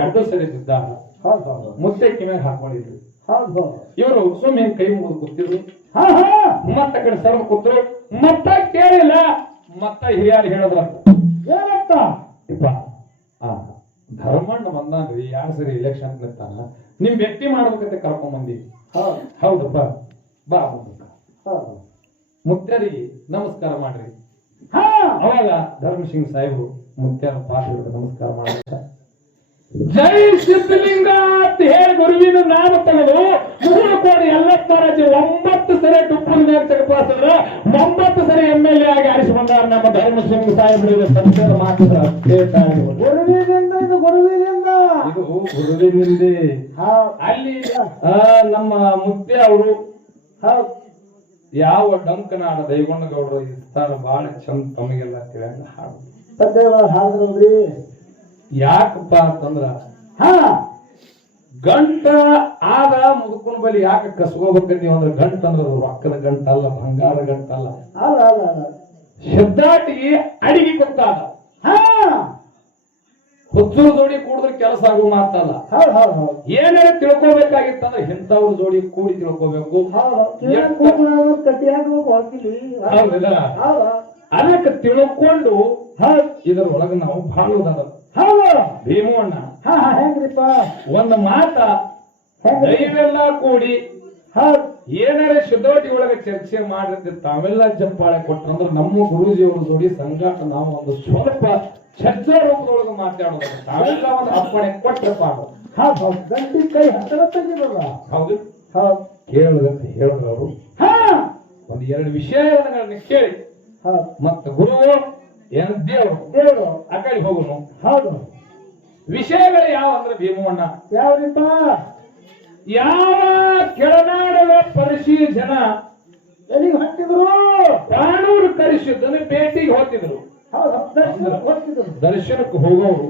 ಎರಡು ಸರಿ ಬಿದ್ದಾಗ ಮುತ್ತೆ ಕಿಮ್ಯಾಗ ಹಾಕೊಂಡಿದ್ರು. ಇವರು ಸುಮ್ಮನೆ ಕೈ ಮುಗಿದು ಕೂತಿದ್ರು. ಮತ್ತ ಕಡೆ ಸರ್ವ ಕೂತ್ರು. ಮತ್ತ ಕೇಳಿಲ್ಲ. ಮತ್ತ ಹಿರಿಯರು ಹೇಳಿದ್ರ ಏನಂತ, ಇಪ್ಪ ಧರ್ಮಣ್ಣ ಬಂದಾನ್ರಿ 2 ಸರಿ ಎಲೆಕ್ಷನ್ ನಿಂತಾನ, ನಿಮ್ ವ್ಯಕ್ತಿ ಮಾಡ್ಬೇಕಂತ ಕರ್ಕೊಂಡ್ ಬಂದಿವಿ. ಹೌದಪ್ಪ ಬಾ ಮುತ್ಯಾರಿಗೆ ನಮಸ್ಕಾರ ಮಾಡ್ರಿ. ಅವಾಗ ಧರ್ಮಸಿಂಗ್ ಸಾಹೇಬರು ಮುತ್ಯಾರ ಪಾತ್ರಿಗೆ ನಮಸ್ಕಾರ ಮಾಡ್ತಾರೆ. ಜೈ ಸಿದ್ಧಲಿಂಗ ಅಂತ ಹೇಳಿ ಗುರುವಿನ ನಾಮ ತೆಗೆದು ಮುಗುಳಕೋಡಿ ಎಲ್ಲಪ್ಪ 9 ಸರಿ ಟುಪ್ಪಲ್ ಮೇಲೆ ತೆಗೆಪಾಸಿದ್ರ 9 ಸರಿ MLA ಆಗಿ ಆರಿಸಿ ಬಂದಾರ ನಮ್ಮ ಧರ್ಮಸಿಂಗ್ ಸಾಹೇಬರಿಗೆ ಸಂಸ್ಥೆಯ ಮಾತಿದ್ರ. ಗುರುವಿನಿಂದ ಇದು ಗುರುವಿನಿಂದೆ. ಅಲ್ಲಿ ನಮ್ಮ ಮುತ್ಯ ಅವರು ಯಾವ ಡಂಕನಾಡ ದೈಗೊಂಡಗೌಡರು ಇರ್ತಾರ ಬಹಳ ಚಂದ ತಮಗೆಲ್ಲ ತಿಳಿಯಂಗ ಹಾಡಿದ್ರಿ. ಯಾಕಪ್ಪ ಅಂತಂದ್ರ ಗಂಟ ಆದ ಮುದುಕುನ್ ಬಲಿ ಯಾಕೆ ಕಸ್ಕೋಬೇಕಂತ ಅಂದ್ರೆ ಗಂಟ ಅಂದ್ರ ರೊಕ್ಕದ ಗಂಟ ಅಲ್ಲ, ಬಂಗಾರ ಗಂಟ ಅಲ್ಲ, ಶಬ್ದಾಟಿಗೆ ಅಡಿಗೆ ಗೊತ್ತಾದ. ಹುಚ್ಚೂರು ಜೋಡಿ ಕೂಡಿದ್ರೆ ಕೆಲಸ ಆಗೋ ಮಾತಲ್ಲ. ಏನಾರ ತಿಳ್ಕೋಬೇಕಾಗಿತ್ತಂದ್ರೆ ಇಂಥವ್ರ ಜೋಡಿ ಕೂಡಿ ತಿಳ್ಕೋಬೇಕು. ಅದಕ್ಕೆ ತಿಳ್ಕೊಂಡು ಇದರೊಳಗ ನಾವು ಬಾಳುವುದಾದ ಭೀಮಣ್ಣ ಹೆಂಗ್ರಿಪ್ಪ ಒಂದು ಮಾತ ದೈವೆಲ್ಲ ಕೂಡಿ ಏನಾರ ಶುದ್ಧೋಟಿ ಒಳಗೆ ಚರ್ಚೆ ಮಾಡಿದ್ರೆ ತಾವೆಲ್ಲ ಜಂಪಾಳೆ ಕೊಟ್ಟಂದ್ರೆ ನಮ್ಮ ಗುರೂಜಿಯವರು ಜೋಡಿ ಸಂಗಾಟ ನಾವು ಒಂದು ಸ್ವಲ್ಪ ಚರ್ಚಾ ರೂಪದೊಳಗೆ ಮಾತಾಡೋದು. ತಾವೆಲ್ಲ ಒಂದು ಅಪ್ಪಣೆ ಕೊಟ್ಟಪ್ಪ ಗಂಟಿ ಕೈ ಹತ್ತಿರ ತೆಗಿದಲ್ಲ. ಹೌದು ಕೇಳದಂತ ಹೇಳಿದ್ರು. ಒಂದು 2 ವಿಷಯಗಳನ್ನ ಕೇಳಿ ಮತ್ತ ಗುರು ಏನು ದೇವರು ಆ ಕಡೆ ಹೋಗುನು. ಹೌದು ವಿಷಯಗಳು ಯಾವ ಅಂದ್ರೆ ಭೀಮಣ್ಣ ಯಾವ್ರಿಪ್ಪ, ಯಾವ ಕೆಳನಾಡದ ಪರಿಶಿ ಜನ ಎಲ್ಲಿಗೆ ಹೊಟ್ಟಿದ್ರು, ಕಾನೂರು ಕರೆಸಿದ್ದನ್ನು ಭೇಟಿಗೆ ಹೋಗ್ತಿದ್ರು. ದರ್ಶನಕ್ಕೆ ಹೋಗೋರು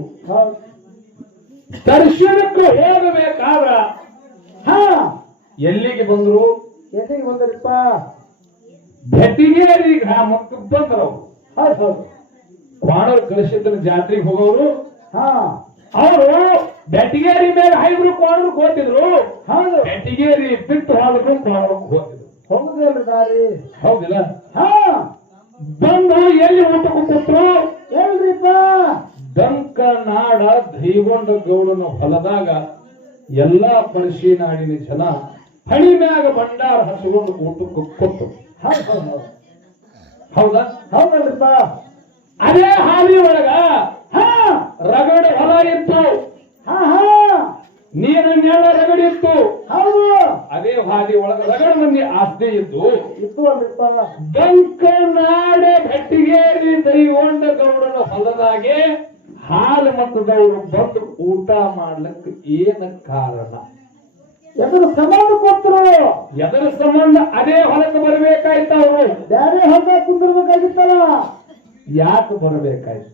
ದರ್ಶನಕ್ಕೆ ಹೋಗಬೇಕಾದ್ರ ಎಲ್ಲಿಗೆ ಬಂದ್ರು, ಎಲ್ಲಿಗೆ ಬಂದ್ರಪ್ಪ, ಬೆಟ್ಟಿಗೇರಿ ಗ್ರಾಮಕ್ಕೆ ಬಂದ್ರು. ಕಾನೂರು ಕರೆಸಿದ್ದನ್ನು ಜಾತ್ರೆಗೆ ಹೋಗೋರು ಅವರು ಬೆಟ್ಟಿಗೇರಿ ಮೇಲೆ ಹೈಬ್ರು ಕಾನೂರು ಹೋಗ್ತಿದ್ರು. ಬೆಟ್ಟಿಗೇರಿ ಬಿಟ್ಟು ಹೋದ್ರು ಕಾನೂರು ಹೋಗ್ತಿದ್ರು. ಹೌದಿಲ್ಲ? ಬಂದು ಎಲ್ಲಿ ಊಟ ಕೂತಿದ್ರು ಎಲ್ರಿಪ್ಪ, ಡಂಕನಾಡ ದೈಗೊಂಡ ಗೌಡನ ಹೊಲದಾಗ ಎಲ್ಲಾ ಪರಿಶಿ ನಾಡಿನ ಜನ ಹಳಿ ಮ್ಯಾಗ ಭಂಡಾರ ಹಚ್ಚಿಕೊಂಡು ಊಟಕ್ಕೆ ಕೊಟ್ಟು. ಹೌದಾ? ಹೌದಲ್ರಿಪ್ಪ. ಅದೇ ಹಾಲಿ ಒಳಗ ರಗಡ ಹೊಲ ಇತ್ತು, ನೀರನ್ನೆಲ್ಲ ರಗಡಿ ಇತ್ತು. ಹೌದು. ಅದೇ ಹಾದಿ ಒಳಗ ರಗಡ ಮಂದಿ ಆಸ್ತಿ ಇತ್ತು. ಡಂಕನಾಡ ಬೆಟ್ಟಿಗೇರಿ ದೈಗೊಂಡ ಗೌಡನ ಹೊಲದಾಗೆ ಹಾಲು ಮತದವರು ಬಂದು ಊಟ ಮಾಡ್ಲಿಕ್ಕೆ ಏನ ಕಾರಣ, ಎದರ ಸಂಬಂಧ ಕೊಟ್ಟರು, ಎದರ ಸಂಬಂಧ ಅದೇ ಹೊಲಕ್ಕೆ ಬರಬೇಕಾಯ್ತ, ಅವರು ಬೇರೆ ಹೊಲ ಕುಂದಿರ್ಬೇಕಾಗಿತ್ತಲ್ಲ, ಯಾಕೆ ಬರಬೇಕಾಯ್ತು?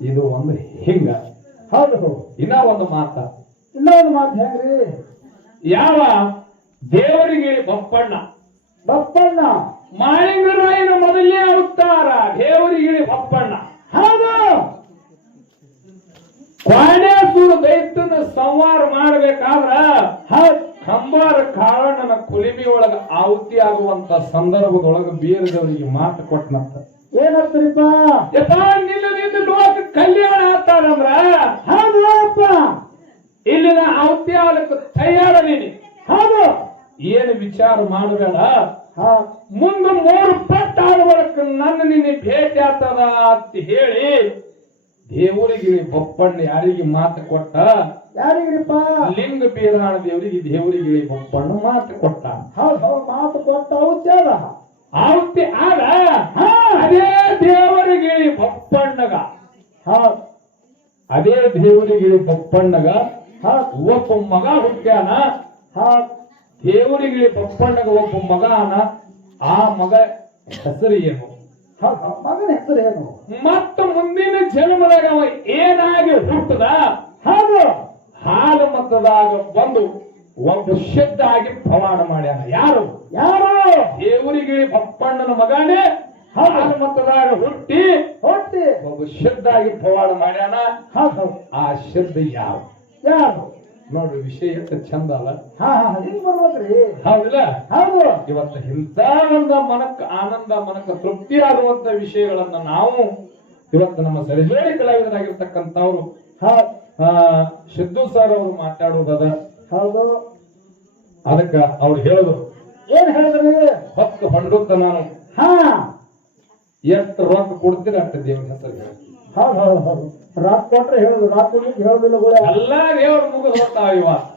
ಇದು ಒಂದು ಹಿಂಗ. ಹೌದು. ಇನ್ನ ಒಂದು ಮಾತ ಹೆಂಗ್ರಿ, ಯಾವ ದೇವರಿಗೆ ಬಪ್ಪಣ್ಣ ಮಾಳಿಂಗರಾಯನ ಮೊದಲನೇ ಅವತಾರ ದೇವರಿಗೆ ಬಪ್ಪಣ್ಣ. ಹೌದು. ಕ್ವಾಣೇಶ್ವರ ದೈತ್ಯನ ಸಂಹಾರ ಮಾಡಬೇಕಾದ್ರ ಕಂಬಾರ ಕಾಳಣ್ಣನ ಕುಲಿಮಿ ಒಳಗ ಆಹುತಿ ಆಗುವಂತ ಸಂದರ್ಭದೊಳಗ ಬೀರದವರಿಗೆ ಮಾತು ಕೊಟ್ಟನಂತ. ಏನಂತ್ರಿಪ್ಪ, ನಿನ್ನ ಲೋಕ ಕಲ್ಯಾಣ ಆಗ್ತಾರಂದ್ರ ಹೌದಪ್ಪ, ಇಲ್ಲಿನ ಆಹುತಿ ಆಗ್ಲಿಕ್ಕೆ ತಯಾರ ನೀನಿ. ಹೌದು. ಏನು ವಿಚಾರ ಮಾಡಬೇಡ, ಮುಂದೆ 3 ಪಟ್ಟ ಆಡುವರಕ್ಕೆ ನನ್ನ ನಿನ್ನೆ ಭೇಟಿ ಆಗ್ತದ ಅಂತ ಹೇಳಿ ದೇವರಿಗೆ ಬಪ್ಪಣ್ಣ ಯಾರಿಗೆ ಮಾತು ಕೊಟ್ಟ, ಯಾರಿಗ್ರಿಪ್ಪ, ಲಿಂಗ ಬೀರಾಣ ದೇವರಿಗೆ ದೇವರಿಗೆ ಬಪ್ಪಣ್ಣ ಮಾತು ಕೊಟ್ಟ. ಹೌದು. ಮಾತು ಕೊಟ್ಟ ಆಹುತಿ ಆಗ ಅದೇ ದೇವರಿಗೆ ಬಪ್ಪಣ್ಣಗ ಒಬ್ಬ ಮಗ ಹುಟ್ಟ್ಯಾನ. ದೇವರಿಗೆ ಬಪ್ಪಣ್ಣಗ ಒಬ್ಬ ಮಗ ಅನ. ಆ ಮಗ ಹೆಸರು ಏನು, ಮಗನ ಹೆಸರು ಏನು, ಮತ್ತ ಮುಂದಿನ ಜನ್ಮದಾಗ ಅವ ಏನಾಗಿ ಹುಟ್ಟದ, ಹಾಲು ಮತದಾಗ ಬಂದು ಒಬ್ಬ ಶುದ್ಧ ಆಗಿ ಪ್ರಮಾಣ ಮಾಡ್ಯಾನ. ಯಾರು ದೇವರಿಗೆ ಬಪ್ಪಣ್ಣನ ಮಗನೇ ಮತದಾಗ ಹುಟ್ಟಿ ಒಬ್ಬ ಶುದ್ಧಾಗಿ ಪವಾಡ ಮಾಡ್ಯಾನ. ಆ ಶುದ್ಧ ಯಾರು ನೋಡ್ರಿ, ವಿಷಯ ಎಷ್ಟು ಚಂದ ಅಲ್ಲ? ಹೌದಿಲ್ಲ? ಇವತ್ತು ಇಂಥ ಒಂದು ಮನಕ್ಕ ಆನಂದ, ಮನಕ್ಕ ತೃಪ್ತಿ ಆಗುವಂತ ವಿಷಯಗಳನ್ನ ನಾವು ಇವತ್ತು ನಮ್ಮ ಸರಿಜೋಡಿ ಕಲಾವಿದರಾಗಿರ್ತಕ್ಕಂಥವ್ರು ಸಿದ್ದು ಸರ್ ಅವರು ಮಾತಾಡುವುದದ. ಅದಕ್ಕ ಅವ್ರು ಹೇಳುದು ಏನ್ ಹೇಳಿದ್ರಿ? ಹೊತ್ತು ಹೊಂಡುತ್ತ ನಾನು ಎಷ್ಟು ರೊಕ್ಕ ಕೊಡ್ತೀರ ಅಷ್ಟ ದೇವ್ರ ಹೆಸರು ಹೇಳಿ. ರಾತ್ ಕೊಟ್ರೆ ಹೇಳುದು, ರಾತ್ ಹೇಳುದಿಲ್ಲ ಎಲ್ಲ ದೇವ್ರ ಮುಗಿದು ಹೋಗ್ತಾವ ಇವತ್ತು.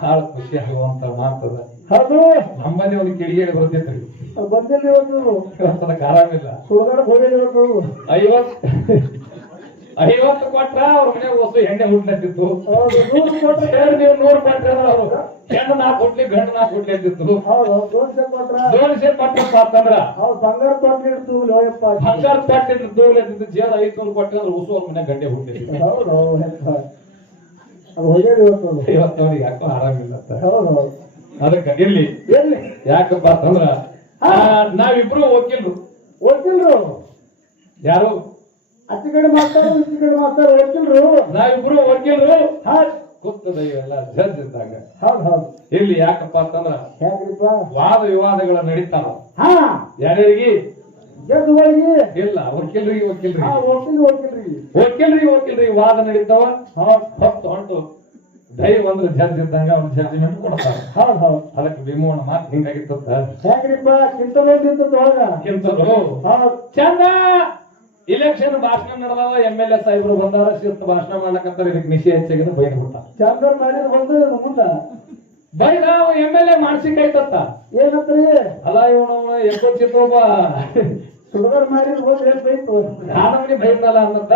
ಬಹಳ ಖುಷಿ ಆಗುವಂತ ಮಾತದ. ನಮ್ಮನೆ ಒಂದು ಕಿಡಿಗೇಡಿ ಬರ್ತಿದ್ರಿ, ಬಂದಿಲ್ಲ ಇವತ್ತದಕ್ಕೆ ಆರಾಮಿಲ್ಲ. ಸುಳ್ಗಾಡಕ್ ಹೋಗಿದ್ದು 50 ಕೊಟ್ರ ಅವ್ರ ಮನೆ ಹೊಸು ಎಣ್ಣೆ ಹುಟ್ಲತ್ತಿತ್ತು. ನೀವು 100 ಕೊಟ್ರೆ ಅವರು ಹೆಣ್ಣು 4 ಕೊಟ್ಲಿ, ಗಂಡು 4 ಕೊಟ್ಲಿ ಅಂತಿತ್ತು. 200 ಕೊಟ್ರಪ್ಪ ಅಂತಂದ್ರ ಬಂಗಾರ ಕೊಟ್ಟಿಡ್ತು, ಬಂಗಾರ ಕೊಟ್ಟಿದ್ದು ಜೇರ್ 500 ಕೊಟ್ಟರೆ ಹೊಸು ಅವ್ರ ಮನೆ ಗಂಡೆ ಹುಟ್ಟಿತ್ತು. ಇವತ್ತು ಅವ್ರಿಗೆ ಯಾಕೋ ಆರಾಮಿಲ್ಲ. ಅದಕ್ಕೆ ಇರ್ಲಿ, ಯಾಕಪ್ಪ ಅಂತಂದ್ರ ನಾವಿಬ್ರು ವಕೀಲ್ರು. ಯಾರು ಅಚ್ಚಿ ಕಡೆ ಮಾಡ್ತಾರ, ಇಚ್ಚಿ ಕಡೆ ಮಾಡ್ತಾರ, ವಕೀಲ್ರು. ನಾವಿಬ್ರು ವಕೀಲ್ರು. ಗೊತ್ತದ ಇವೆಲ್ಲ ಜಡ್ಜ್ ಇದ್ದಾಗ. ಇಲ್ಲಿ ಯಾಕಪ್ಪ ಅಂತಂದ್ರ ವಾದ ವಿವಾದಗಳು ನಡೀತಾವ. ಯಾರ್ಯಾರಿಗೆ? ಇಲ್ಲ, ವಕೀಲ್ರಿಗೆ ವಾದ ನಡೀತಾವ. ಹೊತ್ತು ದೈವ ಅಂದ್ರೆ ಜಡ್ಜ್ ಇದ್ದಂಗ ಅವ್ನ ಜಡ್ಜ್ಮೆಂಟ್ ಕೊಡ್ತಾರ. ಅದಕ್ಕೆ ವಿಮೋಣ ಮಾತು ಹಿಂಗಾಗಿತ್ತ. ಚಂದ ಇಲೆಕ್ಷನ್ ಭಾಷಣ ನಡೆದಾವ, MLA ಸಾಹೇಬ್ರು ಬಂದಾರ, ಶಿಸ್ತು ಭಾಷಣ ಮಾಡ್ಲಕಂತಾರ. ಇದಕ್ಕೆ ನಿಷೇಧ ಹೆಚ್ಚಾಗಿನ ಬೈದ್ ಬಿಟ್ಟ. ಚಂದ್ರ ಮಾಡಿದ್ ಬಂದ ಮುಂದ ಬೈದ MLA ಮಾಡ್ಸಿಕಾಯ್ತತ್ತ. ಏನಂತ್ರಿ? ಅಲ್ಲ ಇವನು ಎಷ್ಟೋ ಚಿತ್ತೊಬ್ಬ ಸುಡುಗಾರ ಮಾಡಿದ್ ಹೋದ್ರೆ ಬೈತು. ನಾನವನಿ ಬೈದಲ್ಲ ಅನ್ನತ್ತ.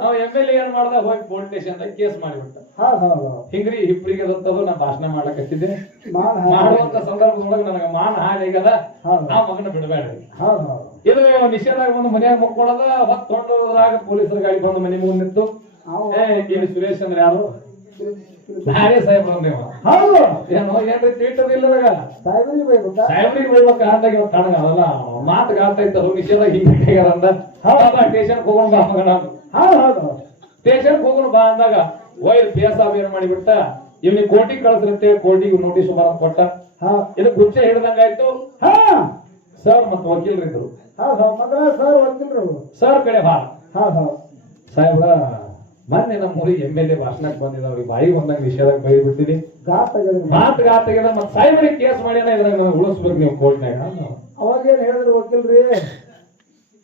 ನಾವು MLA ಏನ್ ಮಾಡ್ದ, ಹೋಗಿ ಪೊಲೀಸ್ ಸ್ಟೇಷನ್ ಕೇಸ್ ಮಾಡಿಬಿಟ್ಟ. ಹಿಂಗ್ರಿ ಹಿಪ್ರಿಗೆ ದತ್ತದು ನಾ ಭಾಷಣ ಮಾಡ್ಲಕತ್ತಿದ್ದೆ. ಮಾಡುವಂತ ಸಂದರ್ಭದೊಳಗೆ ನನಗೆ ಮಾನ ಹಾನಿ ಆಗ್ಯದ. ಆ ಮಗನ ಬಿಡಬೇಡ್ರಿ. ಇದು ನಿಷೇಧ ಬಂದು ಮನ್ಯಾಗ ಮಕ್ಕೊಳ್ಳೋದ. ಹೊತ್ತೊಂಡೋದ್ರಾಗ ಪೊಲೀಸರ ಗಾಡಿ ಬಂದು ಮನೆ ಮುಂದೆ ನಿಂತು, ಇಲ್ಲಿ ಸುರೇಶ್ ಅಂದ್ರೆ ಯಾರು? ನಾನೇ ಸಾಹೇಬ್ರ ಅಂದೇವ. ಏನೋ ಏನ್ರಿ ತಿಳ್ತದ ಇಲ್ಲದಾಗ ಸಾಹೇಬ್ರಿಗೆ ಬೈಬೇಕ ಅಂದಾಗ ತಣಗ ಅದಲ್ಲ ಮಾತು ಗಾತ ಇತ್ತಲ್ಲ. ನಿಷೇಧ ಹಿಂಗ ಅಂದ ಸ್ಟೇಷನ್ ಹೋಗೋಣ ಬಾ ಮಗನ. ಸ್ಟೇಷನ್ ಹೋಗೋಣ ಬಾ ಅಂದಾಗ ಒಯ್ದು ಬೇಸ ಬೇರೆ ಮಾಡಿಬಿಟ್ಟ. ಇವ್ನಿಗೆ ಕೋರ್ಟಿಗೆ ಕಳ್ಸಿರುತ್ತೆ, ಕೋರ್ಟಿಗೆ ನೋಟಿಸ್ ಬರೋದ್ ಕೊಟ್ಟ. ಇದು ಗುಚ್ಚೆ ಹಿಡ್ದಂಗಾಯ್ತು. ಸರ್ ಮತ್ತು ವಕೀಲರಿದ್ರು. ಸರ್ ಕಡೆ ಬಾ ಸಾಹೇಬ್ರ, ಮೊನ್ನೆ ನಮ್ಮ ಊರಿಗೆ MLA ಭಾಷಣಕ್ಕೆ ಬಂದಿದ್ದವ್ರಿಗೆ ಬಾಯಿ ಬಂದಾಗ ನಿಷೇಧಕ್ಕೆ ಬೈ ಬಿಟ್ಟಿನಿ. ಮಾತು ಗಾತಾಗ್ಯದ. ಮತ್ತೆ ಸಾಹೇಬ್ರಿಗೆ ಕೇಸ್ ಮಾಡ್ಯಾನ, ಇದ್ರಾಗ ಉಳಿಸ್ಬೇಕು ನೀವು ಕೋರ್ಟ್ನಾಗ. ಅವಾಗೇನ್ ಹೇಳಿದ್ರು ವಕೀಲ್ರಿ?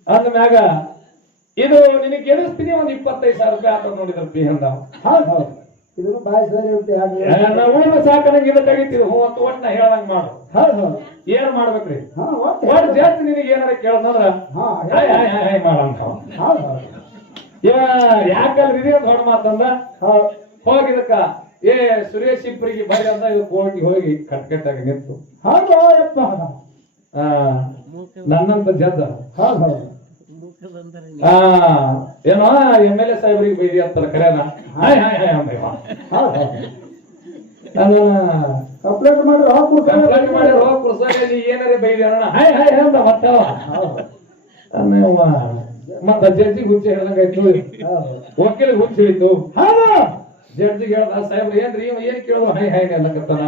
ಅಂದ ಮ್ಯಾಗ ಇದು ನಿನಗೆ ಗೆಲ್ಲಿಸ್ತೀನಿ, ಒಂದ್ 25,000 ರೂಪಾಯಿ ಆತ ನೋಡಿದ್ರ ಬಿ ಅಂದ. ಇದನ್ನು ಬಾಯಿ ಸರಿ ಉಳಿದ ಸಾಕನಂಗ ಇದಕ್ಕಾಗಿತ್ತು. ಒಟ್ಟು ನಾ ಹೇಳ್ದಂಗ ಮಾಡು. ಏನ್ ಮಾಡ್ಬೇಕ್ರಿ? ಒಟ್ಟು ಜಾಸ್ತಿ ನಿನಗೆ ಏನಾರ ಕೇಳದಂದ್ರ ಮಾಡಂತ. ಇವ ಯಾಕಲ್ರಿ ಇದೇ ದೊಡ್ಡ ಮಾತಂದ ಹೋಗಿದಕ್ಕ ಸುರೇಶ್ ಇಬ್ಬರಿಗೆ ಬೈ ಅಂತ ಇದು ಕೋರ್ಟಿಗೆ ಹೋಗಿ ಕಟ್ಕಟ್ಟಾಗಿ ನಿಂತು ನನ್ನಂತ ಜಡ್ಜ ಏನೋ MLA ಸಾಹೇಬ್ರಿಗೆ ಬೈದಿ ಅಂತಾರ ಕರೆನ. ಕಂಪ್ಲೇಂಟ್ ಮಾಡಿ ಏನಾರ ಬೈದಿ ಅಣ್ಣ ಅಂತ ಮತ್ತವ ಮತ್ತ ಜಡ್ಜಿಗೆ ಹುಚ್ಚಿ ಹೇಳ್ದಂಗಾಯ್ತು, ವಕೀಲಿಗೆ ಹುಚ್ಚಿ ಹಿಡಿತು. ಜಡ್ಜಿಗೆ ಹೇಳ್ದ, ಸಾಹೇಬ್ರು ಏನ್ರಿ ಏನ್ ಕೇಳೋದು ಹೈ ಅನ್ನಕತ್ತಾನ.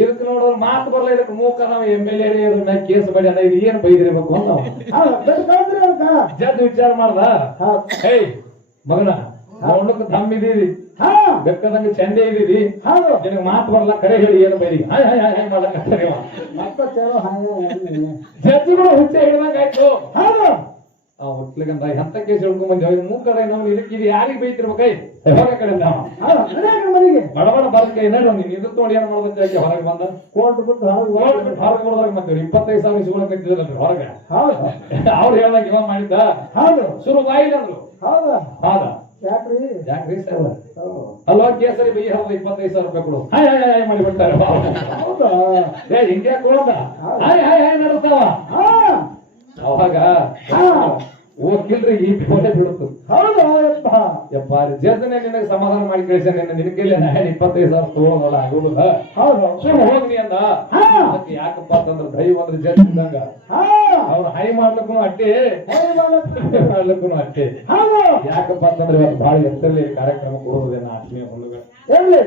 ಇದಕ್ಕೆ ನೋಡೋರು ಮಾತು ಬರಲ್ಲ, ಇದಕ್ಕೆ ಮೂಕ ನಾವು MLA ಕೇಸ್ ಮಾಡ್ಯಾನ, ಇದು ಏನ್ ಬೈದಿರ್ಬೇಕು ಅಂತ ಜಡ್ಜ್ ವಿಚಾರ ಮಾಡ್ದ. ಹೇ ಮಗನ, ನೋಡ್ಲಿಕ್ಕೆ ತಮ್ಮಿದೀರಿ, ಬೆಕ್ಕದಂಗ ಚಂದೆ ಇದೀರಿ, ನಿನಗೆ ಮಾತು ಬರಲ್ಲ, ಕರೆ ಹೇಳಿ ಏನು ಬೈರಿ ಮಾಡ್ಲಕತ್ತಾರ. ಜಡ್ಜಿಗಳು ಹುಚ್ಚೆ ಹಿಡಿದಂಗಾಯ್ತು. ಒಟ್ಲಿಗಂತ ಎಂತ ಕೇಸ್ ಹೇಳ್ಕೊಂಡ್ ಬಂದೇವ್ ಮೂಕದ ನಾವು ಇದಕ್ಕೆ ಇದು ಯಾರಿಗೆ ಬೈತಿರ್ಬೇಕೈ ಹೊರ ಕಡೆ ಬಡಬಡ ಬರಕೈ ನೀನು ಇದು ನೋಡಿ ಏನ್ ಮಾಡ್ಬೇಕು ಹೊರಗೆ ಬಂದ ಹೊರಗೆ ಬರೋದಾಗ ಮತ್ತೆ 25,000 ಇಸ್ಕೊಳಕ್ ನಿಂತಿದ್ರಲ್ರಿ ಹೊರಗೆ. ಅವ್ರು ಹೇಳ್ದಾಗ ಇವಾಗ ಮಾಡಿದ್ದ ಶುರು ಬಾಯಿಲ್ಲ ಅಂದ್ರು. ಹೌದಾ ಯಾಕ್ರಿ ಸರ್ ಅಲ್ವಾ ಕೇಸರಿ ಬೈ ಹೌದು 25,000 ರೂಪಾಯಿ ಕೊಡು ಮಾಡಿಬಿಡ್ತಾರೆ. ಹಿಂಗೆ ಕೊಡೋದ ನಡೆಸ್ತಾವ. ಅವಾಗ ಹೋಗಿಲ್ರಿ ಈ ಫೋಟೋ ಬಿಡುತ್ತು. ಹೌದು ಯಪ್ಪ. ಯಪ್ಪ ಜರ್ದನೆ ನಿನಗೆ ಸಮಾಧಾನ ಮಾಡಿ ಕಳಿಸ ನಿನಗೆ ನಾನು 25,000 ತಗೊಳ್ಳೋಲ್ಲ ಆಗೋದಿಲ್ಲ. ಹೌದು ಸುಮ್ ಹೋಗ್ನಿ ಅಂದ. ಹಾ ಅದಕ್ಕೆ ಯಾಕಪ್ಪ ಅಂತಂದ್ರೆ ದೈವ ಅಂದ್ರೆ ಜಡ್ಜ್ ಇದ್ದಂಗ ಹಾ ಅವ್ರು ಹೈ ಮಾಡ್ಲಕ್ಕೂ ಅಟ್ಟೆ ಮಾಡ್ಲಕ್ಕೂ ಅಟ್ಟೆ. ಹೌದು ಯಾಕಪ್ಪ ಅಂತಂದ್ರೆ ಇವತ್ತು ಬಹಳ ಎತ್ತರಲ್ಲಿ ಕಾರ್ಯಕ್ರಮ ಕೊಡೋದೇನ ಆತ್ಮೀಯ ಬಂಧುಗಳು. ಎಲ್ಲಿ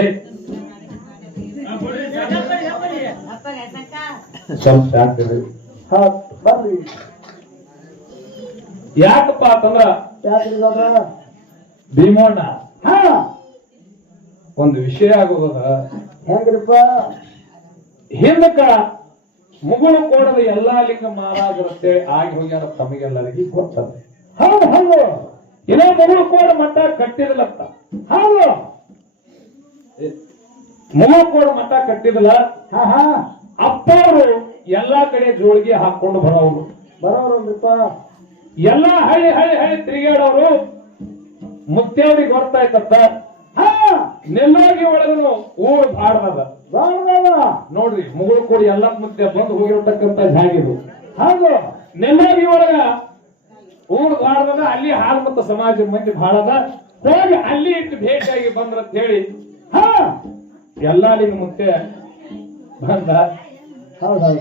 ಏಯ್ ಸ್ವಲ್ಪ ಶಾಂತಿ ಇರ್ರಿ. ಹಾ ಬರ್ರಿ. ಯಾಕಪ್ಪ ಅಂತಂದ್ರ ಯಾಕ್ರಿ ಗೌಡ್ರ? ಭೀಮಣ್ಣ ಹಾ ಒಂದು ವಿಷಯ ಆಗೋದ ಹೆಂಗ್ರಿಪ್ಪ? ಹಿಂದಕ್ಕ ಮುಗುಳು ಕೋಡದ ಎಲ್ಲಾ ಲಿಂಗ ಮಹಾರಾಜರಂತೆ ಆಗಿ ಹೋಗ್ಯಾರ ತಮಗೆಲ್ಲರಿಗೆ ಗೊತ್ತದ. ಹೌದು ಹೌದು ಇದೇ ಮುಗುಳು ಕೋಡ ಮಠ ಕಟ್ಟಿದಲತ್ತ. ಹೌದು ಮುಗುಳು ಕೋಡ ಮಠ ಕಟ್ಟಿದಲ್ಲ. ಹಾ ಹಾ ಅಪ್ಪ ಅವರು ಎಲ್ಲಾ ಕಡೆ ಜೋಳಿಗೆ ಹಾಕೊಂಡು ಬರೋರು. ಬರೋರಲ್ರಿಪ್ಪ. ಎಲ್ಲಾ ಹಳ್ಳಿ ಹಳ್ಳಿ ಹಳ್ಳಿ ತಿರುಗಾಡೋರು. ಮುತ್ತೇವ್ರಿಗೆ ಗೊತ್ತಾಯ್ತತ್ತ. ಹಾ ನೆಲ್ಲೋಗಿ ಒಳಗನು ಊರು ಬಾಡ್ದದ ಬಾಳ್ದವ. ನೋಡ್ರಿ. ಮುಗುಳು ಕೋಡಿ ಎಲ್ಲ ಮುತ್ತೆ ಬಂದು ಹೋಗಿರತಕ್ಕಂತ ಜಾಗಿದು. ಹೌದು ನೆಲ್ಲೋಗಿ ಒಳಗ ಊರು ಬಾಡ್ದದ. ಅಲ್ಲಿ ಹಾಲು ಮತ್ತು ಸಮಾಜ ಮಂದಿ ಬಾಳದ. ಹೋಗಿ ಅಲ್ಲಿ ಇಟ್ಟು ಭೇಟಿಯಾಗಿ ಬಂದ್ರಂತ ಹೇಳಿ ಹಾ ಎಲ್ಲಾ ನಿಮ್ಮ ಮುತ್ತೆ ಬಂದ. ಹೌದೌದು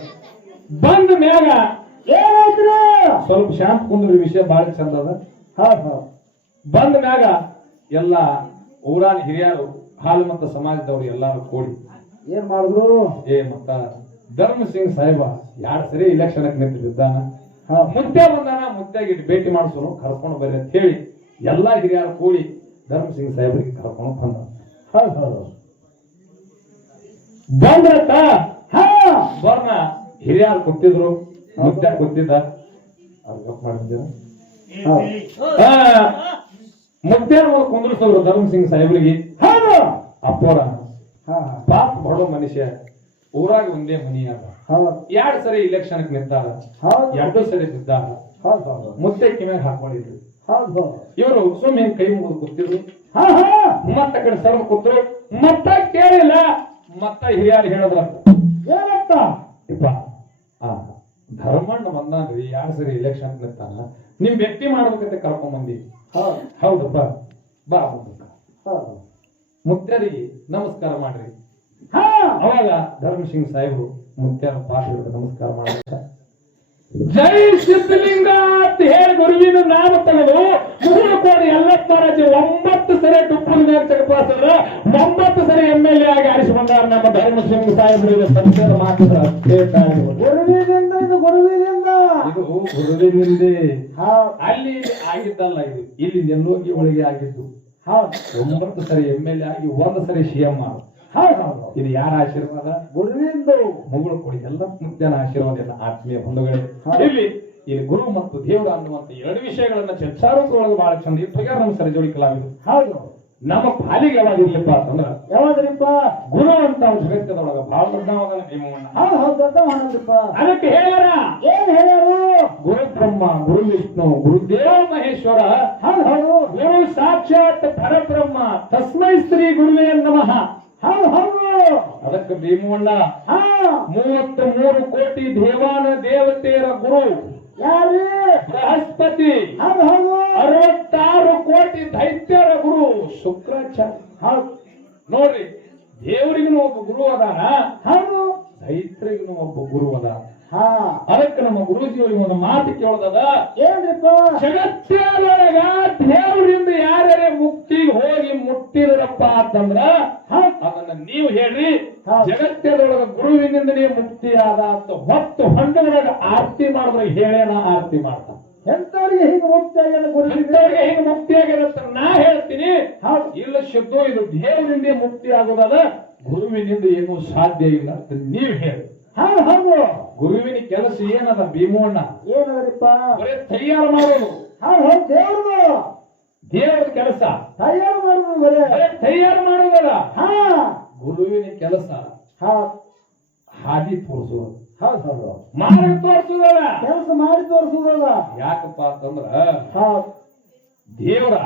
ಬಂದ ಮ್ಯಾಗ ಏನಾಯ್ತ್ರಿ? ಸ್ವಲ್ಪ ಶಾಂತ ಕುಂದ್ರಿ. ವಿಷಯ ಬಹಳ ಚಂದ ಅದ. ಹೌದು ಹೌದು ಬಂದ ಮ್ಯಾಗ ಎಲ್ಲ ಊರಾನ ಹಿರಿಯರು ಹಾಲು ಮತ್ತು ಸಮಾಜದವ್ರು ಎಲ್ಲಾರು ಕೂಡಿ ಏನ್ ಮಾಡಿದ್ರು? ಮತ್ತ ಧರ್ಮ ಸಿಂಗ್ ಸಾಹೇಬ 2 ಸರಿ ಇಲೆಕ್ಷನ್ ನಿಂತು ಬಿದ್ದಾನ. ಹಾ ಮುತ್ತೆ ಬಂದಾನ. ಮುತ್ತೆಗೆ ಭೇಟಿ ಮಾಡಿಸೋನು ಕರ್ಕೊಂಡು ಬರ್ರಿ ಅಂತ ಹೇಳಿ ಎಲ್ಲಾ ಹಿರಿಯರು ಕೂಡಿ ಧರ್ಮ ಸಿಂಗ್ ಸಾಹೇಬರಿಗೆ ಕರ್ಕೊಂಡು ಬಂದ. ಹೌದು ಹೌದು ಬಂದ್ರತ್ತ. ಹಾ ಬರ್ನ ಹಿರಿಯರು ಕೂತಿದ್ರು. ಮುತ್ತೆ ಕೂತಿದ್ದ. ಅವ್ರು ಗಪ್ ಮಾಡಿದ್ದೀರ. ಮುತ್ತೆ ಕುಂದ್ರಿಸೋರು ಧರ್ಮ ಸಿಂಗ್ ಸಾಹೇಬ್ರಿಗೆ. ಹೌದು ಅಪ್ಪೋರ ಹಾ ಪಾಪ ಬಡೋ ಮನುಷ್ಯ. ಊರಾಗ ಒಂದೇ ಮನಿ ಅದ. ಹೌದು 2 ಸರಿ ಇಲೆಕ್ಷನ್ ನಿಂತಾರ. ಹೌದು 2 ಸರಿ ಬಿದ್ದಾರ. ಹೌದು ಹೌದು ಮುತ್ತೆ ಕಿಮ್ಯಾಗ ಹಾಕೊಂಡಿದ್ರು. ಹೌದು ಇವರು ಸುಮ್ಮನೆ ಕೈ ಮುಗಿದು ಕೂತಿದ್ರು. ಹಾ ಹಾ ಮತ್ತ ಕಡೆ ಸರ್ವ ಕೂತ್ರು. ಮತ್ತ ಕೇಳಿಲ್ಲ. ಮತ್ತ ಹಿರಿಯರು ಹೇಳಿದ್ರ ಏನಂತ? ಇಪ್ಪ ಧರ್ಮಣ್ಣ ಬಂದಾನ್ರಿ 2 ಸರಿ ಇಲೆಕ್ಷನ್ ನಿಂತಾನ. ನಿಮ್ ಭೇಟಿ ಮಾಡ್ಬೇಕಂತ ಕರ್ಕೊಂಡ್ ಬಂದಿ. ಹೌದು ಹೌದಪ್ಪ ಬಾ ಬಂದ. ಹೌದು ಮುತ್ಯರಿಗೆ ನಮಸ್ಕಾರ ಮಾಡ್ರಿ. ಹಾ ಅವಾಗ ಧರ್ಮ ಸಿಂಗ್ ಸಾಹೇಬರು ಮುತ್ಯರ ಪಾಠಗಳಿಗೆ ನಮಸ್ಕಾರ ಮಾಡ್ತಾರೆ. ಜೈ ಸಿದ್ಧಲಿಂಗ ಅಂತ ಹೇಳಿ ಗುರುವಿನ ನಾಮ ತೆಗೆದು ಮುಗುಳು ಕೋಡಿ ಯಲ್ಲಪ್ಪ ರಾಜ 9 ಸರಿ ಟುಪ್ಪುಲ್ ಮೇಲೆ ಚಕಪಾಸರ 9 ಸರಿ MLA ಆಗಿ ಆರಿಸಿ ಬಂದಾರ ನಮ್ಮ ಧರ್ಮ ಸಿಂಗ್ ಸಾಹೇಬರಿಗೆ. ಸಂತೇರ ಮಾತಿದ್ರ ಗುರುವಿನಿಂದ ಇದು ಗುರುವಿನಿಂದ ಇದು ಗುರುವಿನಿಂದೆ. ಹಾ ಅಲ್ಲಿ ಆಗಿದ್ದಲ್ಲ ಇದು. ಇಲ್ಲಿ ನೆಲ್ಲೋಗಿ ಒಳಗೆ ಆಗಿದ್ದು. ಹೌದು 9 ಸರಿ MLA ಆಗಿ 1 ಸರಿ CM. ಹೌದು ಹೌದು ಇದು ಯಾರ ಆಶೀರ್ವಾದ? ಗುರುವಿಂದು. ಮುಗುಳು ಕೊಡಿ ಎಲ್ಲ ಮುತ್ಯನ ಆಶೀರ್ವಾದ. ಆತ್ಮೀಯ ಬಂಧುಗಳೇ, ಇಲ್ಲಿ ಗುರು ಮತ್ತು ದೇವರ ಅನ್ನುವಂತ 2 ವಿಷಯಗಳನ್ನ ಚರ್ಚಾರೂಪದೊಳಗೆ ಬಹಳ ಚಂದ ಇಪ್ಪಗಾರ ನಮ್ಮ ಸರಿ ಜೋಡಿಸಲಾಗಿದೆ. ಹೌದು ನಮ್ಮ ಪಾಲಿಗೆ ಯಾವಾಗಿರ್ಲಿಪ್ಪ ಅಂತಂದ್ರ ಯಾವಾದ್ರಿಪ್ಪ? ಗುರು ಅಂತ ಜಗತ್ತದೊಳಗ ಬಹಳ ದೊಡ್ಡವಾದ ಭೀಮಣ್ಣ. ಹೌದು ಹೌದು ದೊಡ್ಡ ಮಾಡಲ್ರಿಪ್ಪ. ಅದಕ್ಕೆ ಹೇಳ್ಯಾರ ಏನ್ ಹೇಳ್ಯಾರು? ಗುರು ಬ್ರಹ್ಮ, ಗುರು ವಿಷ್ಣು, ಗುರುದೇವ ಮಹೇಶ್ವರ, ಹೌದು ಹೌದು ಗುರು ಸಾಕ್ಷಾತ್ ಪರಬ್ರಹ್ಮ, ತಸ್ಮೈ ಶ್ರೀ ಗುರುವೇ ನಮಃ. ಹೌದು ಹೌದು ಅದಕ್ಕೆ ಭೀಮಣ್ಣ ಹಾ 33 ಕೋಟಿ ದೇವಾನ ದೇವತೆಯರ ಗುರು ಯಾರು? ಬೃಹಸ್ಪತಿ. ಹೌದು ಹೌದು 66 ಕೋಟಿ ದೈತ್ಯರ ಗುರು ಶುಕ್ರಾಚಾರ್ಯ. ಹೌದು ನೋಡ್ರಿ, ದೇವರಿಗೂ ಒಬ್ಬ ಗುರು ಅದಾನ, ಹೌದು ದೈತ್ರಿಗೂ ಒಬ್ಬ ಗುರು ಅದ. ಹಾ ಅದಕ್ಕೆ ನಮ್ಮ ಗುರುಜಿಯವರಿಗೆ ಒಂದು ಮಾತು ಕೇಳೋದದ. ಏನ್ರಿಪ್ಪ? ಜಗತ್ತಿನೊಳಗ ದೇವರಿಂದ ಯಾರ್ಯಾರೇ ಮುಕ್ತಿಗೆ ಹೋಗಿ ಮುಟ್ಟಿದ್ರಪ್ಪ ಅಂತಂದ್ರ ಅದನ್ನ ನೀವು ಹೇಳ್ರಿ. ಜಗತ್ತಿನೊಳಗ ಗುರುವಿನಿಂದ ನೀವು ಮುಕ್ತಿ ಆದ ಅಂತ ಹೊತ್ತು ಹೊಂಡದೊಳಗ ಆರತಿ ಮಾಡಿದ್ರೆ ಹೇಳೇನ ಆರತಿ ಮಾಡ್ತಾನ. ಎಂತವ್ರಿಗೆ ಹೀಗೆ ಮುಕ್ತಿ ಆಗ್ಯದ ಗುರುವಿನಿಂದ? ಹಿಂಗ ಮುಕ್ತಿ ಆಗಿರತ್ತ ನಾ ಹೇಳ್ತೀನಿ. ಇಲ್ಲ ಶಬ್ದ ಇದು ದೇವರಿಂದ ಮುಕ್ತಿ ಆಗೋದದ, ಗುರುವಿನಿಂದ ಏನು ಸಾಧ್ಯ ಇಲ್ಲ ಅಂತ ನೀವು ಹೇಳಿ. ಹೌದು ಹೌದು ಗುರುವಿನ ಕೆಲಸ ಏನದ ಭೀಮಣ್ಣ? ಏನದರಿಪ್ಪ? ಬರೇ ತಯಾರು ಮಾಡೋದು. ಹೌದು ಹೌದು ದೇವ್ರದು ದೇವರ ಕೆಲಸ ತಯಾರು ಮಾಡುದು ಬರೇ ತಯಾರು ಮಾಡೋದಲ್ಲ. ಹಾ ಗುರುವಿನ ಕೆಲಸ ಹೌದು ಹಾದಿ ತೋರಿಸೋದು, ಹೌದು ಹೌದು ಮಾರ್ಗ ತೋರಿಸೋದಲ್ಲ, ಕೆಲಸ ಮಾಡಿ ತೋರಿಸುದಲ್ಲ. ಯಾಕಪ್ಪ ಅಂತಂದ್ರ ಹೌದು ದೇವರ